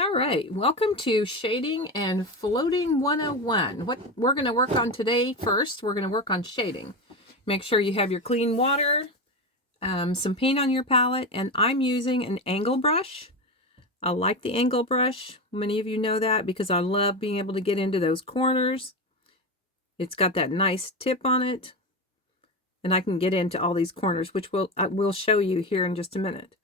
All right, welcome to Shading and Floating 101. What we're going to work on today first, we're going to work on shading. Make sure you have your clean water, some paint on your palette, and I'm using an angle brush. I like the angle brush. Many of you know that because I love being able to get into those corners. It's got that nice tip on it, and I can get into all these corners, which we'll show you here in just a minute.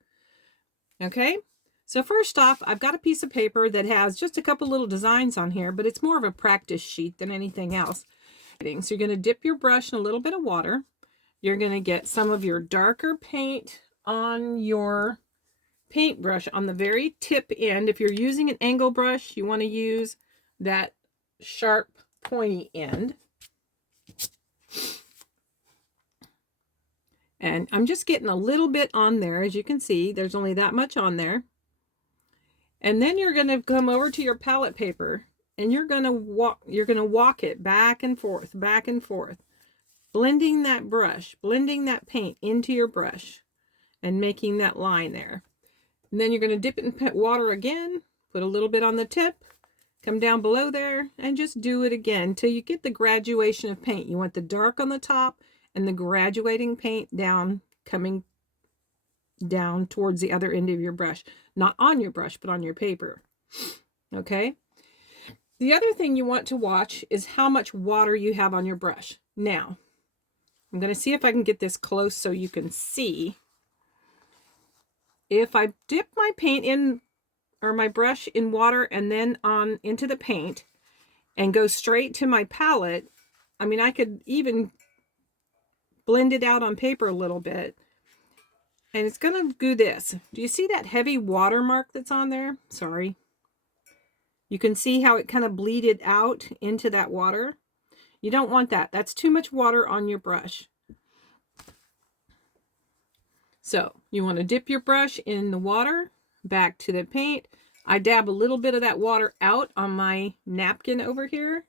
Okay? So first off, I've got a piece of paper that has just a couple little designs on here, but it's more of a practice sheet than anything else. So you're going to dip your brush in a little bit of water. You're going to get some of your darker paint on your paintbrush on the very tip end. If you're using an angle brush, you want to use that sharp, pointy end. And I'm just getting a little bit on there. As you can see, there's only that much on there. And then you're going to come over to your palette paper and you're going to walk it back and forth, blending that brush, blending that paint into your brush and making that line there. And then you're going to dip it in water again, put a little bit on the tip, come down below there and just do it again until you get the graduation of paint. You want the dark on the top and the graduating paint down, coming down towards the other end of your brush. Not on your brush, but on your paper. Okay? The other thing you want to watch is how much water you have on your brush. Now, I'm going to see if I can get this close so you can see. If I dip my paint in, or my brush in water and then on into the paint and go straight to my palette, I mean, I could even blend it out on paper a little bit. And it's going to do this. Do you see that heavy watermark that's on there? Sorry. You can see how it kind of bleeded out into that water. You don't want that. That's too much water on your brush. So you want to dip your brush in the water, back to the paint. I dab a little bit of that water out on my napkin over here.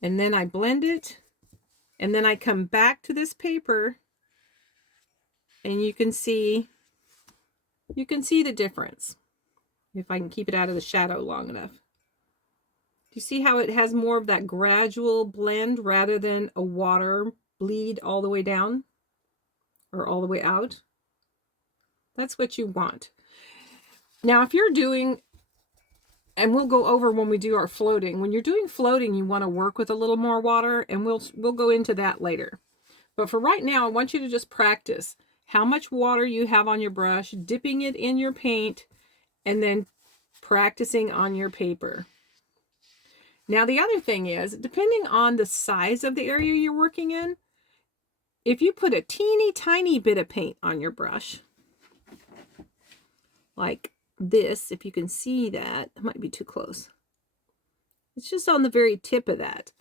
And then I blend it. And then I come back to this paper. And you can see the difference if I can keep it out of the shadow long enough. Do you see how it has more of that gradual blend rather than a water bleed all the way down or all the way out? That's what you want. Now, if you're doing, and we'll go over when we do our floating, when you're doing floating, you want to work with a little more water, and we'll go into that later. But for right now, I want you to just practice how much water you have on your brush, dipping it in your paint, and then practicing on your paper. Now, the other thing is, depending on the size of the area you're working in, if you put a teeny tiny bit of paint on your brush, like this, if you can see that, it might be too close. It's just on the very tip of that.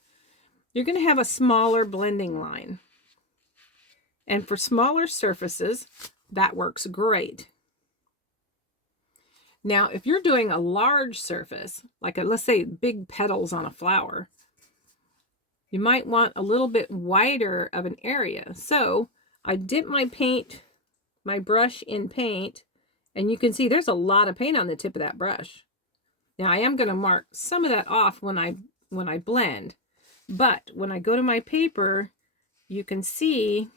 You're going to have a smaller blending line. And for smaller surfaces, that works great. Now, if you're doing a large surface, like let's say big petals on a flower, you might want a little bit wider of an area. So I dip my brush in paint, and you can see there's a lot of paint on the tip of that brush. Now, I am going to mark some of that off when I blend, but when I go to my paper, you can see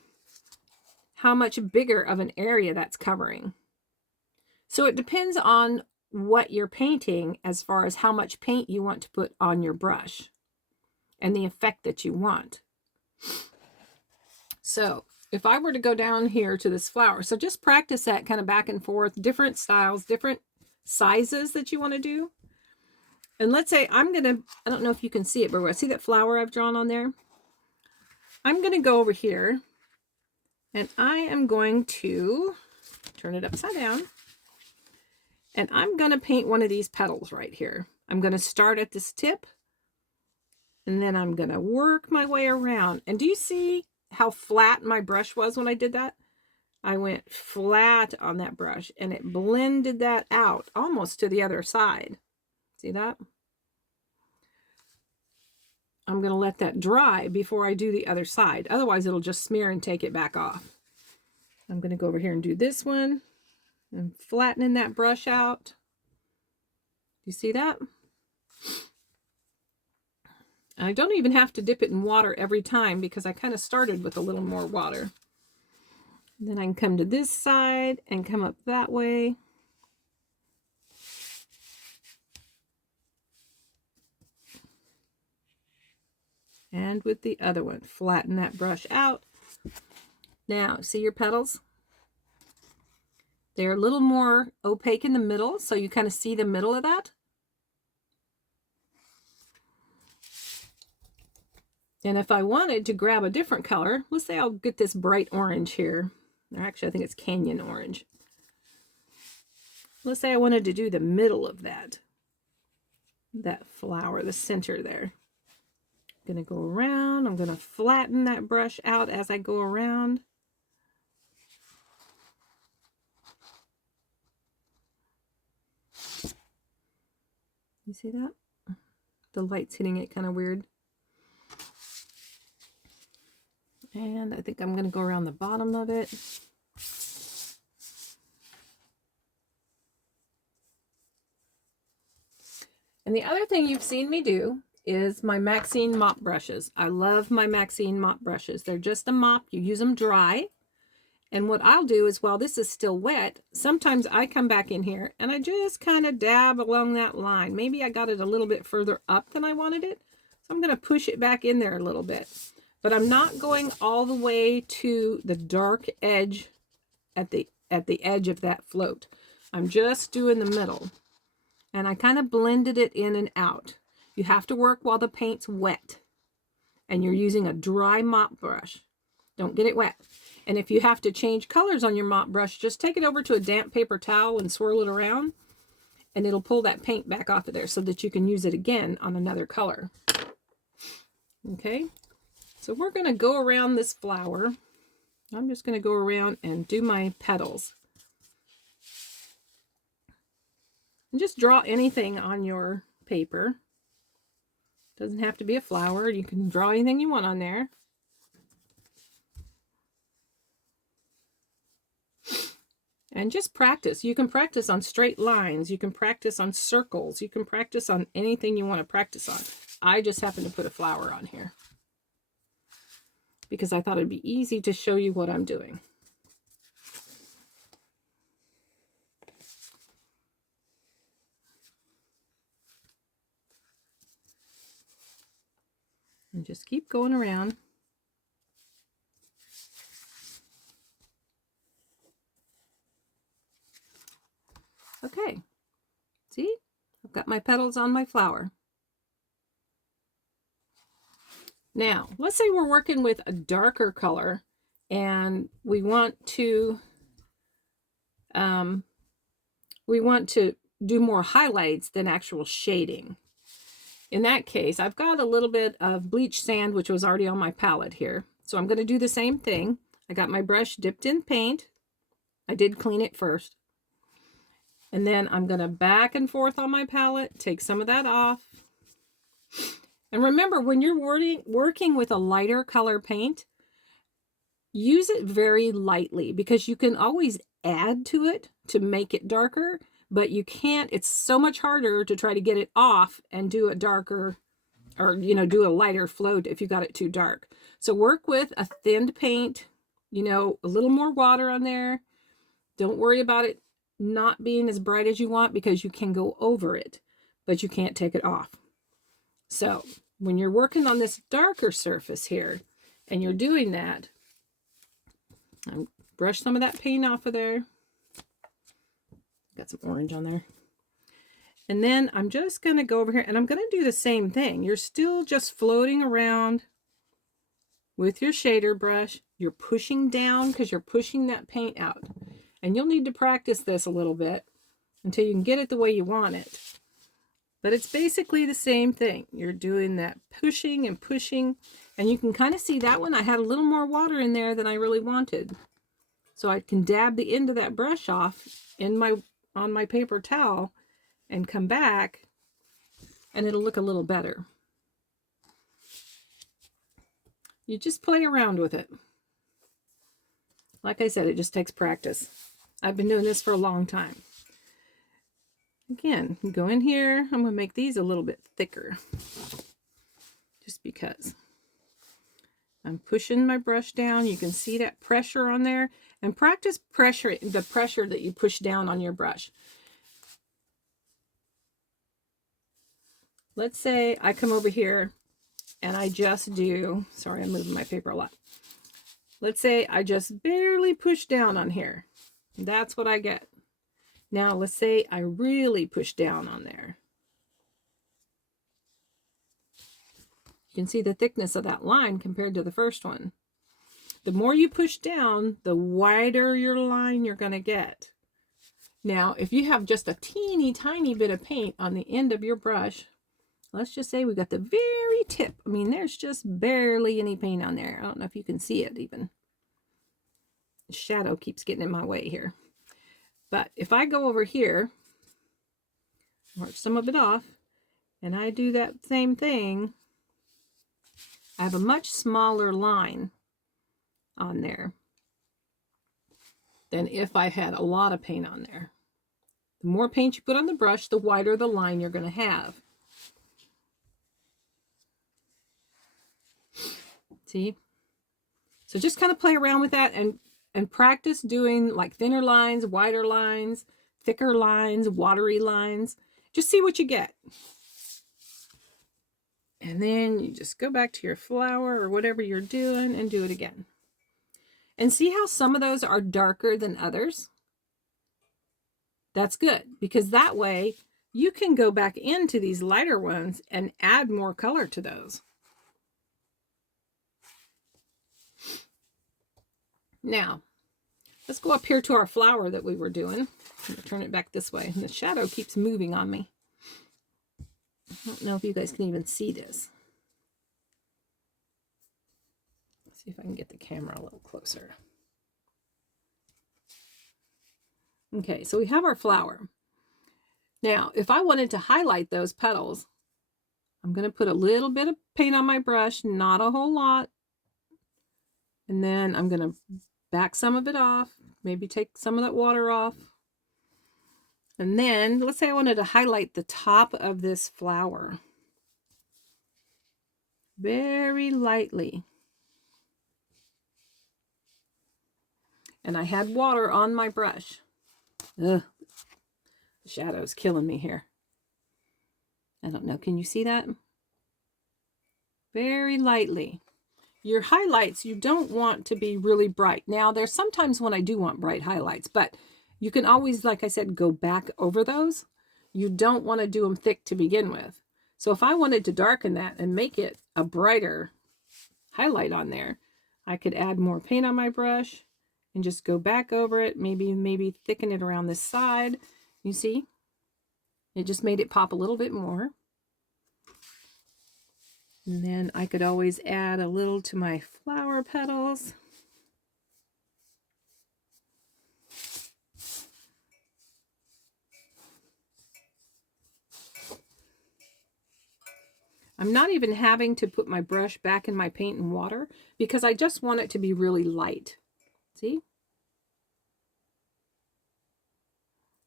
how much bigger of an area that's covering. So it depends on what you're painting as far as how much paint you want to put on your brush and the effect that you want. So if I were to go down here to this flower, so just practice that kind of back and forth, different styles, different sizes that you want to do. And let's say I don't know if you can see it, but see that flower I've drawn on there? I'm going to go over here and I am going to turn it upside down. And I'm going to paint one of these petals right here. I'm going to start at this tip. And then I'm going to work my way around. And do you see how flat my brush was when I did that? I went flat on that brush. And it blended that out almost to the other side. See that? I'm going to let that dry before I do the other side. Otherwise, it'll just smear and take it back off. I'm going to go over here and do this one. I'm flattening that brush out. You see that? I don't even have to dip it in water every time because I kind of started with a little more water. Then I can come to this side and come up that way. And with the other one, flatten that brush out. Now, see your petals? They're a little more opaque in the middle, so you kind of see the middle of that. And if I wanted to grab a different color, let's say I'll get this bright orange here. Or actually, I think it's Canyon orange. Let's say I wanted to do the middle of that flower, the center there. I'm going to go around. I'm going to flatten that brush out as I go around. You see that? The light's hitting it kind of weird. And I think I'm going to go around the bottom of it. And the other thing you've seen me do is my Maxine mop brushes. I love my Maxine mop brushes. They're just a mop. You use them dry. And what I'll do is while this is still wet, sometimes I come back in here and I just kind of dab along that line. Maybe I got it a little bit further up than I wanted it. So I'm going to push it back in there a little bit. But I'm not going all the way to the dark edge at the edge of that float. I'm just doing the middle. And I kind of blended it in and out. You have to work while the paint's wet. And you're using a dry mop brush. Don't get it wet. And if you have to change colors on your mop brush, just take it over to a damp paper towel and swirl it around. And it'll pull that paint back off of there so that you can use it again on another color. Okay, so we're going to go around this flower. I'm just going to go around and do my petals. And just draw anything on your paper. Doesn't have to be a flower. You can draw anything you want on there. And just practice. You can practice on straight lines. You can practice on circles. You can practice on anything you want to practice on. I just happen to put a flower on here because I thought it'd be easy to show you what I'm doing. And just keep going around. Okay, see, I've got my petals on my flower. Now, let's say we're working with a darker color and we want to do more highlights than actual shading. In that case, I've got a little bit of bleach sand, which was already on my palette here. So I'm going to do the same thing. I got my brush dipped in paint. I did clean it first. And then I'm going to back and forth on my palette, take some of that off. And remember, when you're working with a lighter color paint, use it very lightly because you can always add to it to make it darker, but you can't. It's so much harder to try to get it off and do a darker or, do a lighter float if you got it too dark. So work with a thinned paint, a little more water on there. Don't worry about it not being as bright as you want because you can go over it, but you can't take it off. So when you're working on this darker surface here and you're doing that, brush some of that paint off of there. Got some orange on there. And then I'm just going to go over here and I'm going to do the same thing. You're still just floating around with your shader brush. You're pushing down because you're pushing that paint out. And you'll need to practice this a little bit until you can get it the way you want it. But it's basically the same thing. You're doing that pushing and pushing. And you can kind of see that one. I had a little more water in there than I really wanted. So I can dab the end of that brush off on my paper towel and come back and it'll look a little better. You just play around with it. Like I said, it just takes practice. I've been doing this for a long time. Again, go in here. I'm going to make these a little bit thicker just because. I'm pushing my brush down. You can see that pressure on there. And practice pressure, the pressure that you push down on your brush. Let's say I come over here and I just do, sorry, I'm moving my paper a lot. Let's say I just barely push down on here. That's what I get. Now let's say I really push down on there. You can see the thickness of that line compared to the first one. The more you push down, the wider your line you're going to get. Now, if you have just a teeny tiny bit of paint on the end of your brush, let's just say we got the very tip. I mean, there's just barely any paint on there. I don't know if you can see it even. The shadow keeps getting in my way here. But if I go over here, mark some of it off, and I do that same thing, I have a much smaller line on there than if I had a lot of paint on there. The more paint you put on the brush, the wider the line you're going to have. See? So just kind of play around with that and practice doing like thinner lines, wider lines, thicker lines, watery lines. Just see what you get. And then you just go back to your flower or whatever you're doing and do it again. And see how some of those are darker than others? That's good, because that way you can go back into these lighter ones and add more color to those. Now, let's go up here to our flower that we were doing. I'm going to turn it back this way. And the shadow keeps moving on me. I don't know if you guys can even see this. Let's see if I can get the camera a little closer. Okay, so we have our flower. Now, if I wanted to highlight those petals, I'm going to put a little bit of paint on my brush, not a whole lot. And then I'm going to back some of it off, maybe take some of that water off. And then let's say I wanted to highlight the top of this flower very lightly. And I had water on my brush. Ugh, the shadow's killing me here. I don't know, can you see that? Very lightly. Your highlights, you don't want to be really bright. Now, there's sometimes when I do want bright highlights, but you can always, like I said, go back over those. You don't want to do them thick to begin with. So if I wanted to darken that and make it a brighter highlight on there, I could add more paint on my brush and just go back over it, maybe thicken it around this side. You see? It just made it pop a little bit more. And then I could always add a little to my flower petals. I'm not even having to put my brush back in my paint and water because I just want it to be really light. See?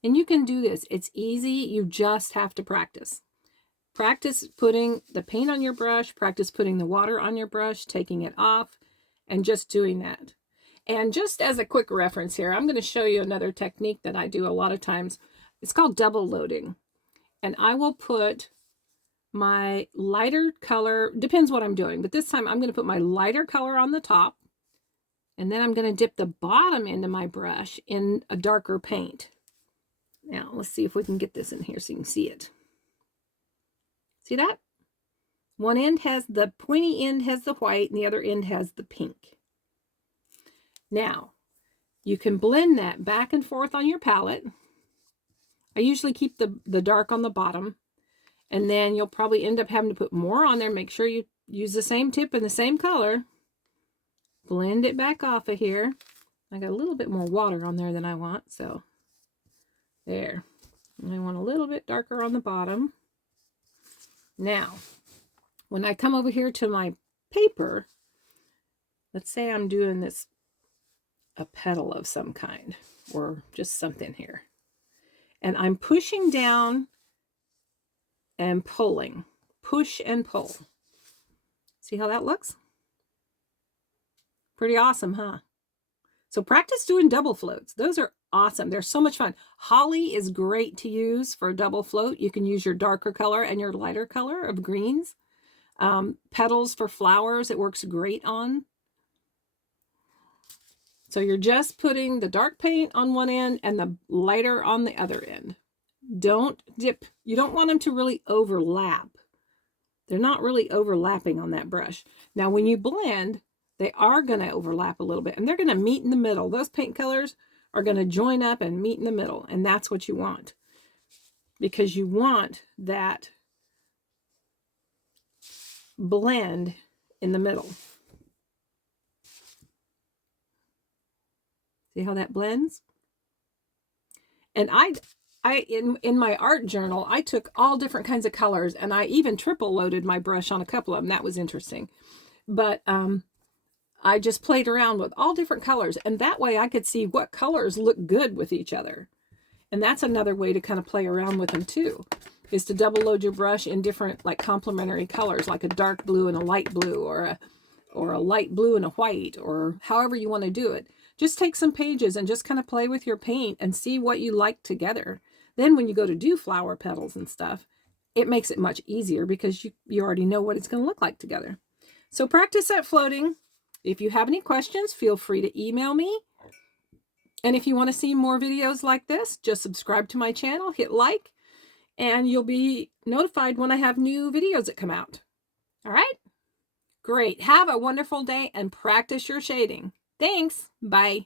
And you can do this. It's easy. You just have to practice. Practice putting the paint on your brush, practice putting the water on your brush, taking it off, and just doing that. And just as a quick reference here, I'm going to show you another technique that I do a lot of times. It's called double loading. And I will put my lighter color, depends what I'm doing, but this time I'm going to put my lighter color on the top, and then I'm going to dip the bottom end of my brush in a darker paint. Now, let's see if we can get this in here so you can see it. See that? One end has the pointy end has the white and the other end has the pink. Now, you can blend that back and forth on your palette. I usually keep the dark on the bottom, and then you'll probably end up having to put more on there. Make sure you use the same tip and the same color. Blend it back off of here. I got a little bit more water on there than I want, so there. And I want a little bit darker on the bottom. Now, when I come over here to my paper, let's say I'm doing a petal of some kind, or just something here. And I'm pushing down and pulling. Push and pull. See how that looks? Pretty awesome, huh? So practice doing double floats. Those are awesome. They're so much fun. Holly is great to use for a double float. You can use your darker color and your lighter color of greens. Petals for flowers, it works great on. So you're just putting the dark paint on one end and the lighter on the other end. Don't dip. You don't want them to really overlap. They're not really overlapping on that brush. Now, when you blend, they are going to overlap a little bit, and they're going to meet in the middle. Those paint colors are going to join up and meet in the middle, and that's what you want, because you want that blend in the middle. See how that blends? And in my art journal, I took all different kinds of colors, and I even triple loaded my brush on a couple of them. That was interesting. But I just played around with all different colors, and that way I could see what colors look good with each other. And that's another way to kind of play around with them too, is to double load your brush in different like complementary colors, like a dark blue and a light blue, or a light blue and a white, or however you want to do it. Just take some pages and just kind of play with your paint and see what you like together. Then when you go to do flower petals and stuff, it makes it much easier because you already know what it's going to look like together. So practice that floating. If you have any questions, feel free to email me. And if you want to see more videos like this, just subscribe to my channel, hit like, and you'll be notified when I have new videos that come out. All right? Great. Have a wonderful day and practice your shading. Thanks. Bye.